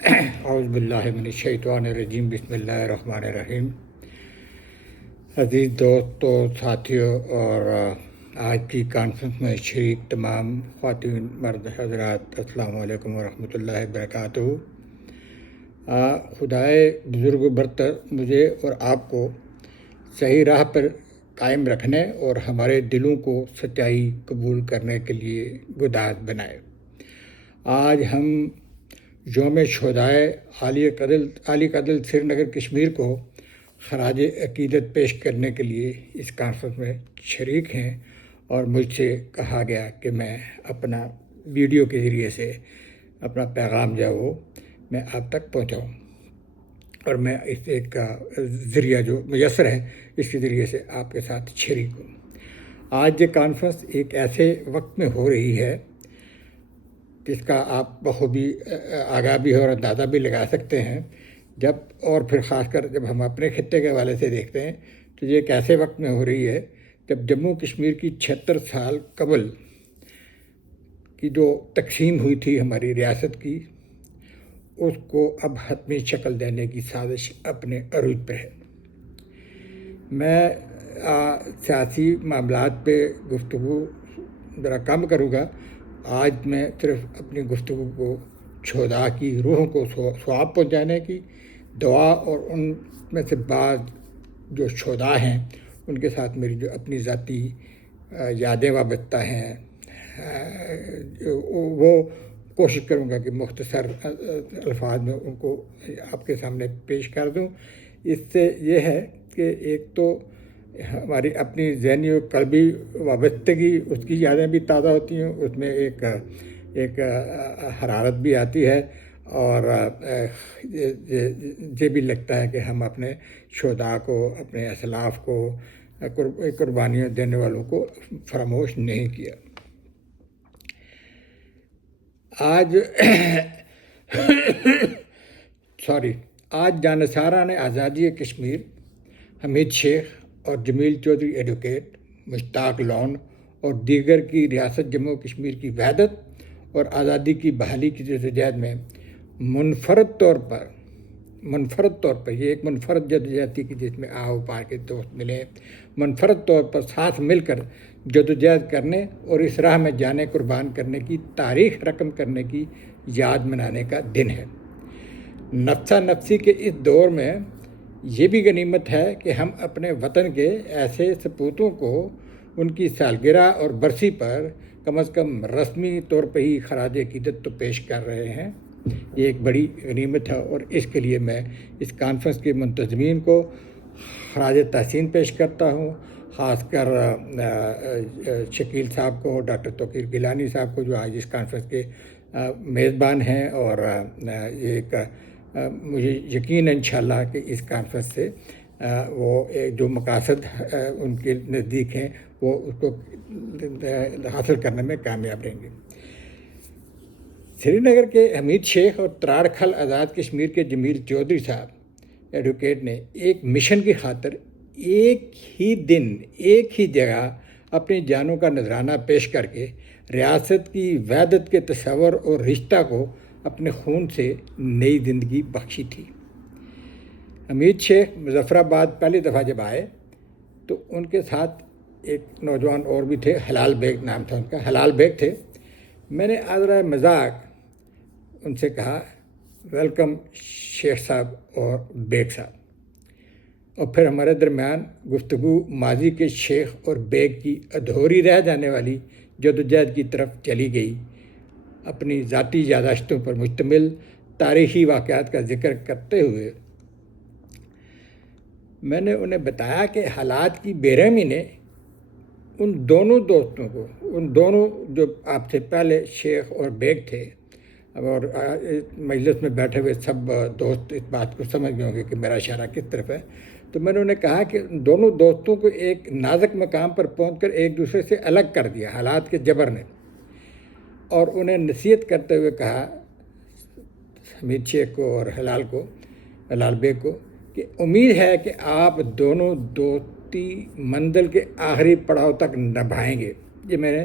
اعوذ باللہ من الشیطان الرجیم، بسم اللہ الرحمن الرحیم۔ عزیز دوستوں، ساتھیوں اور آج کی کانفرنس میں شریک تمام خواتین مرد حضرات، السلام علیکم ورحمۃ اللہ وبرکاتہ۔ خدائے بزرگ برتر مجھے اور آپ کو صحیح راہ پر قائم رکھنے اور ہمارے دلوں کو سچائی قبول کرنے کے لیے گداز بنائے۔ آج ہم یوم شہدائے عالی قدر سری نگر کشمیر کو خراج عقیدت پیش کرنے کے لیے اس کانفرنس میں شریک ہیں، اور مجھ سے کہا گیا کہ میں اپنا ویڈیو کے ذریعے سے اپنا پیغام جو وہ میں آپ تک پہنچاؤں، اور میں اس ایک ذریعہ جو میسر ہے اس کے ذریعے سے آپ کے ساتھ شریک ہوں۔ آج یہ کانفرنس ایک ایسے وقت میں ہو رہی ہے جس کا آپ بخوبی آگاہ بھی اور اندازہ بھی لگا سکتے ہیں، جب اور پھر خاص کر جب ہم اپنے خطے کے حوالے سے دیکھتے ہیں تو یہ ایک ایسے وقت میں ہو رہی ہے جب جموں کشمیر کی 76 سال قبل کی جو تقسیم ہوئی تھی ہماری ریاست کی، اس کو اب حتمی شکل دینے کی سازش اپنے عروج پہ ہے۔ میں سیاسی معاملات پہ گفتگو ذرا کم کروں گا۔ آج میں صرف اپنی گفتگو کو شہداء کی روحوں کو ثواب پہنچانے کی دعا، اور ان میں سے بعض جو شہداء ہیں ان کے ساتھ میری جو اپنی ذاتی یادیں وابستہ ہیں وہ کوشش کروں گا کہ مختصر الفاظ میں ان کو آپ کے سامنے پیش کر دوں۔ اس سے یہ ہے کہ ایک تو ہماری اپنی ذہنی اور قلبی وابستگی، اس کی یادیں بھی تازہ ہوتی ہیں، اس میں ایک حرارت بھی آتی ہے، اور یہ بھی لگتا ہے کہ ہم اپنے شہداء کو، اپنے اسلاف کو، قربانیاں دینے والوں کو فراموش نہیں کیا۔ آج جانثاران آزادی کشمیر حمید شیخ اور جمیل چودھری ایڈوکیٹ، مشتاق لون اور دیگر کی ریاست جموں کشمیر کی وحدت اور آزادی کی بحالی کی جدوجہد میں منفرد طور پر یہ ایک منفرد جدوجہد تھی کہ جس میں آؤ پار کے دوست ملے، منفرد طور پر ساتھ مل کر جدوجہد کرنے اور اس راہ میں جانیں قربان کرنے کی تاریخ رقم کرنے کی یاد منانے کا دن ہے۔ نفسا نفسی کے اس دور میں یہ بھی غنیمت ہے کہ ہم اپنے وطن کے ایسے سپوتوں کو ان کی سالگرہ اور برسی پر کم از کم رسمی طور پہ ہی خراج عقیدت تو پیش کر رہے ہیں۔ یہ ایک بڑی غنیمت ہے، اور اس کے لیے میں اس کانفرنس کے منتظمین کو خراج تحسین پیش کرتا ہوں، خاص کر شکیل صاحب کو، ڈاکٹر توقیر گیلانی صاحب کو جو آج اس کانفرنس کے میزبان ہیں، اور یہ ایک مجھے یقین ہے انشاءاللہ کہ اس کانفرنس سے وہ جو مقاصد ان کے نزدیک ہیں وہ اس کو حاصل کرنے میں کامیاب رہیں گے۔ سری نگر کے حمید شیخ اور تراڑ کھل آزاد کشمیر کے جمیل چودھری صاحب ایڈوکیٹ نے ایک مشن کی خاطر ایک ہی دن ایک ہی جگہ اپنی جانوں کا نذرانہ پیش کر کے ریاست کی وحدت کے تصور اور رشتہ کو اپنے خون سے نئی زندگی بخشی تھی۔ حمید شیخ مظفر آباد پہلی دفعہ جب آئے تو ان کے ساتھ ایک نوجوان اور بھی تھے، حلال بیگ نام تھا ان کا، حلال بیگ تھے۔ میں نے آذرائے مذاق ان سے کہا ویلکم شیخ صاحب اور بیگ صاحب، اور پھر ہمارے درمیان گفتگو ماضی کے شیخ اور بیگ کی ادھوری رہ جانے والی جدوجہد کی طرف چلی گئی۔ اپنی ذاتی یادداشتوں پر مشتمل تاریخی واقعات کا ذکر کرتے ہوئے میں نے انہیں بتایا کہ حالات کی بے رحمی نے ان دونوں دوستوں کو، ان دونوں جو آپ سے پہلے شیخ اور بیگ تھے، اور مجلس میں بیٹھے ہوئے سب دوست اس بات کو سمجھ گئے ہوں گے کہ میرا اشارہ کس طرف ہے، تو میں نے انہیں کہا کہ دونوں دوستوں کو ایک نازک مقام پر پہنچ کر ایک دوسرے سے الگ کر دیا حالات کے جبر نے، اور انہیں نصیحت کرتے ہوئے کہا حمید شیخ کو اور حلال بیگ کو کہ امید ہے کہ آپ دونوں دوستی منزل کے آخری پڑاؤ تک نبھائیں گے۔ یہ میں نے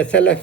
SLF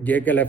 JKLF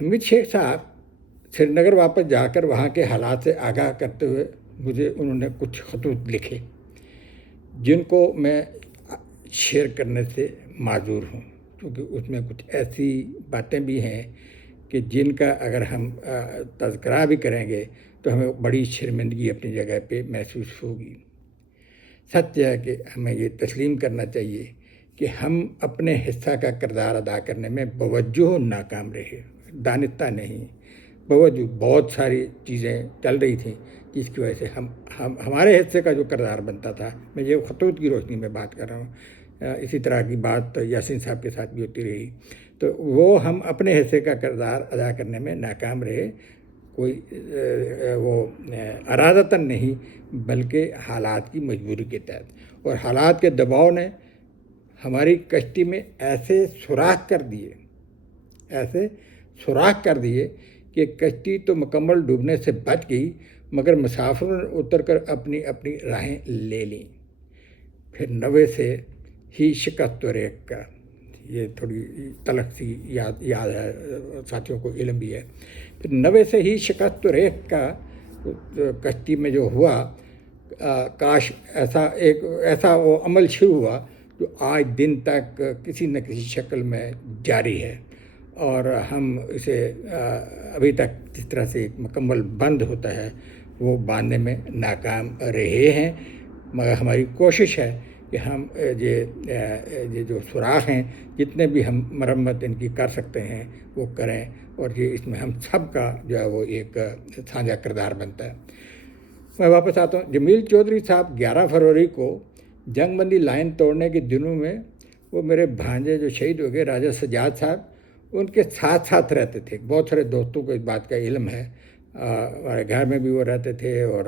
حمید شیخ صاحب سری نگر واپس جا کر وہاں کے حالات سے آگاہ کرتے ہوئے مجھے انہوں نے کچھ خطوط لکھے جن کو میں شیئر کرنے سے معذور ہوں، کیونکہ اس میں کچھ ایسی باتیں بھی ہیں کہ جن کا اگر ہم تذکرہ بھی کریں گے تو ہمیں بڑی شرمندگی اپنی جگہ پہ محسوس ہوگی۔ سچ ہے کہ ہمیں یہ تسلیم کرنا چاہیے کہ ہم اپنے حصہ کا کردار ادا کرنے میں باوجہ ناکام رہے، دانستہ نہیں، باوجود بہت ساری چیزیں چل رہی تھیں جس کی وجہ سے ہمارے حصے کا جو کردار بنتا تھا، میں یہ خطوط کی روشنی میں بات کر رہا ہوں، اسی طرح کی بات یاسین صاحب کے ساتھ بھی ہوتی رہی، تو وہ ہم اپنے حصے کا کردار ادا کرنے میں ناکام رہے، کوئی وہ ارادتاً نہیں بلکہ حالات کی مجبوری کے تحت، اور حالات کے دباؤ نے ہماری کشتی میں ایسے سوراخ کر دیے کہ کشتی تو مکمل ڈوبنے سے بچ گئی، مگر مسافروں نے اتر کر اپنی اپنی راہیں لے لیں۔ پھر نوے سے ہی شکست و ریگ کا، یہ تھوڑی تلخ سی یاد ہے، ساتھیوں کو علم بھی ہے، پھر نوے سے ہی شکست و ریگ کا کشتی میں جو ہوا، کاش ایسا وہ عمل شروع ہوا جو آج دن تک کسی نہ کسی شکل میں جاری ہے، اور ہم اسے ابھی تک جس طرح سے ایک مکمل بند ہوتا ہے وہ باندھنے میں ناکام رہے ہیں، مگر ہماری کوشش ہے کہ ہم یہ جو سوراخ ہیں جتنے بھی ہم مرمت ان کی کر سکتے ہیں وہ کریں، اور یہ اس میں ہم سب کا جو ہے وہ ایک سانجھا کردار بنتا ہے۔ میں واپس آتا ہوں۔ جمیل چودھری صاحب 11 فروری کو جنگ بندی لائن توڑنے کے دنوں میں وہ میرے بھانجے جو شہید ہو گئے راجہ سجاد صاحب، ان کے ساتھ رہتے تھے۔ بہت سارے دوستوں کو اس بات کا علم ہے، ہمارے گھر میں بھی وہ رہتے تھے، اور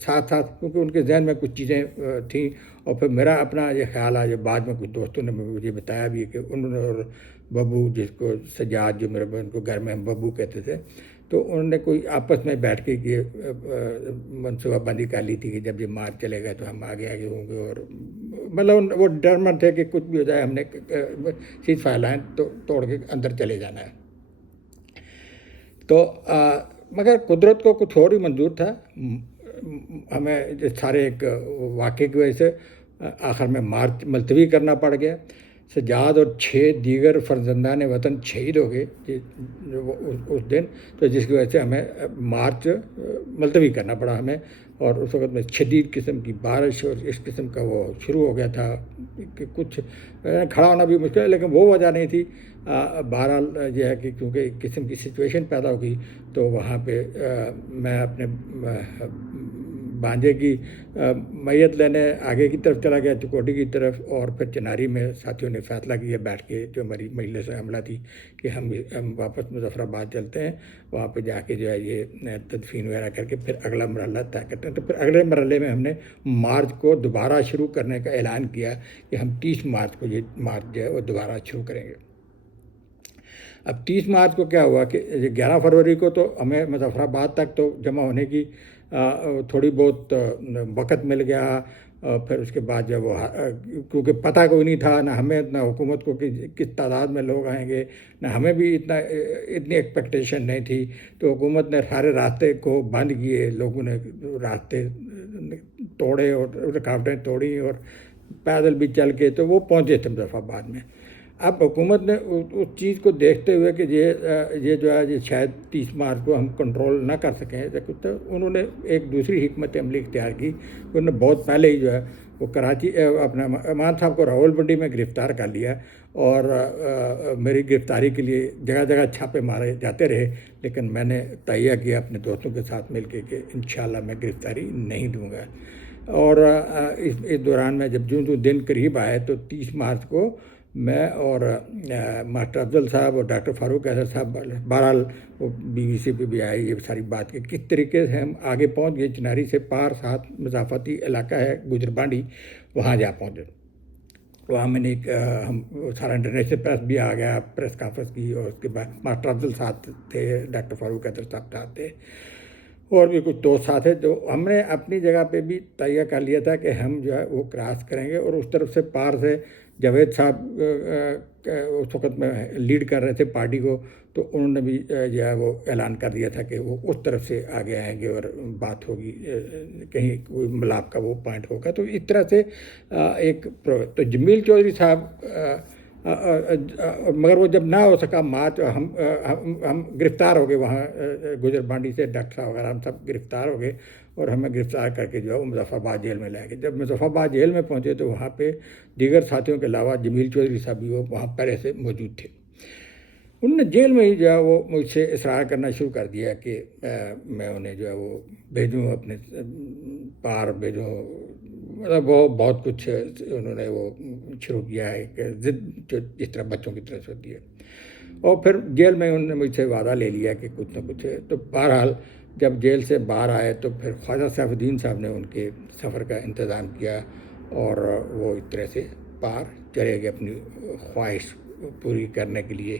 ساتھ کیونکہ ان کے ذہن میں کچھ چیزیں تھیں، اور پھر میرا اپنا یہ خیال ہے، جو بعد میں کچھ دوستوں نے مجھے بتایا بھی کہ انہوں نے، اور ببو جس کو سجاد جو میرے ان کو گھر میں ہم ببو کہتے تھے، تو انہوں نے کوئی آپس میں بیٹھ کے یہ منصوبہ بندی کر لی تھی کہ جب یہ مار چلے گئے تو ہم آگے ہوں گے، اور مطلب وہ ڈرمن تھے کہ کچھ بھی ہو جائے ہم نے سیز فائر لائن توڑ کے اندر چلے جانا ہے۔ تو مگر قدرت کو کچھ اور ہی منظور تھا، ہمیں سارے ایک واقعے کی وجہ سے آخر میں مارچ ملتوی کرنا پڑ گیا۔ سجاد اور 6 دیگر فرزندان وطن شہید ہو گئے اس دن، تو جس کی وجہ سے ہمیں مارچ ملتوی کرنا پڑا ہمیں، اور اس وقت میں شدید قسم کی بارش اور اس قسم کا وہ شروع ہو گیا تھا کہ کچھ کھڑا ہونا بھی مشکل ہے، لیکن وہ وجہ نہیں تھی۔ بہرحال یہ ہے کہ کیونکہ ایک قسم کی سچویشن پیدا ہو گئی، تو وہاں پہ میں اپنے بھانجے کی میت لینے آگے کی طرف چلا گیا، چکوٹی کی طرف، اور پھر چناری میں ساتھیوں نے فیصلہ کیا بیٹھ کے، جو ہماری مجلس عملہ تھی، کہ ہم واپس مظفر آباد چلتے ہیں، وہاں پہ جا کے جو ہے یہ تدفین وغیرہ کر کے پھر اگلا مرحلہ طے کرتے ہیں۔ تو پھر اگلے مرحلے میں ہم نے مارچ کو دوبارہ شروع کرنے کا اعلان کیا کہ ہم 30 مارچ کو یہ مارچ جو ہے وہ دوبارہ شروع کریں گے۔ اب 30 مارچ کو کیا ہوا کہ 11 فروری کو تو ہمیں مظفر آباد تک تو جمع ہونے کی تھوڑی بہت وقت مل گیا، پھر اس کے بعد جب وہ کیونکہ پتہ کوئی نہیں تھا، نہ ہمیں نہ حکومت کو کہ کس تعداد میں لوگ آئیں گے، نہ ہمیں بھی اتنی ایکسپیکٹیشن نہیں تھی، تو حکومت نے سارے راستے کو بند کیے، لوگوں نے راستے توڑے اور رکاوٹیں توڑیں، اور پیدل بھی چل کے تو وہ پہنچے تھے مظفر آباد میں۔ اب حکومت نے اس چیز کو دیکھتے ہوئے کہ یہ جو ہے یہ شاید 30 مارچ کو ہم کنٹرول نہ کر سکیں، تو انہوں نے ایک دوسری حکمت عملی اختیار کی، انہوں نے بہت پہلے ہی جو ہے وہ کراچی اپنا امان صاحب کو راولپنڈی میں گرفتار کر لیا، اور میری گرفتاری کے لیے جگہ جگہ چھاپے مارے جاتے رہے، لیکن میں نے تہیہ کیا اپنے دوستوں کے ساتھ مل کے کہ انشاءاللہ میں گرفتاری نہیں دوں گا۔ اور اس دوران میں جب جو دن قریب آئے تو 30 مارچ کو میں اور ماسٹر افضل صاحب اور ڈاکٹر فاروق احسن صاحب، بہرحال وہ BBC پہ بھی آئے یہ ساری بات کہ کس طریقے سے ہم آگے پہنچ گئے۔ چناری سے پار ساتھ مضافاتی علاقہ ہے گجر بانڈی، وہاں جا پہنچے، وہاں میں نے ہم سارا انٹرنیشنل پریس بھی آ گیا، پریس کانفرنس کی، اور اس کے بعد ماسٹر افضل صاحب تھے، ڈاکٹر فاروق احسن صاحب ساتھ تھے، اور بھی کچھ دوست ساتھ ہیں، تو ہم نے اپنی جگہ پہ بھی تہیہ کر لیا تھا کہ ہم جو ہے وہ کراس کریں گے، اور اس طرف سے پار سے جاوید صاحب اس وقت میں لیڈ کر رہے تھے پارٹی کو، تو انہوں نے بھی جو ہے وہ اعلان کر دیا تھا کہ وہ اس طرف سے آگے آئیں گے اور بات ہوگی، کہیں کوئی ملاپ کا وہ پوائنٹ ہوگا۔ تو اس طرح سے تو جمیل چودھری صاحب مگر وہ جب نہ ہو سکا مارچ، ہم گرفتار ہو گئے وہاں گجر بانڈی سے، ڈاکٹر صاحب وغیرہ ہم سب گرفتار ہو گئے اور ہمیں گرفتار کر کے جو ہے وہ مظفر آباد جیل میں لے گئے۔ جب مظفر آباد جیل میں پہنچے تو وہاں پہ دیگر ساتھیوں کے علاوہ جمیل چودھری صاحب بھی وہ وہاں پہلے سے موجود تھے۔ انہوں نے جیل میں ہی جو ہے وہ مجھ سے اصرار کرنا شروع کر دیا کہ میں انہیں جو ہے وہ بھیجوں، اپنے پار بھیجوں، مطلب وہ بہت کچھ انہوں نے وہ شروع کیا ہے کہ ضد جو جس طرح بچوں کی طرح سے ہوتی ہے۔ اور پھر جیل میں انہوں نے مجھ سے وعدہ لے لیا کہ کچھ نہ کچھ ہے۔ تو بہرحال جب جیل سے باہر آئے تو پھر خواجہ سیف الدین صاحب نے ان کے سفر کا انتظام کیا اور وہ اس طرح سے پار چلے گئے اپنی خواہش پوری کرنے کے لیے۔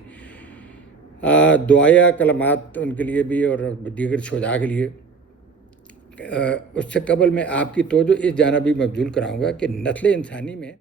دعائیہ کلمات ان کے لیے بھی اور دیگر شہداء کے لیے۔ اس سے قبل میں آپ کی توجہ اس جانب بھی مبذول کراؤں گا کہ نسل انسانی میں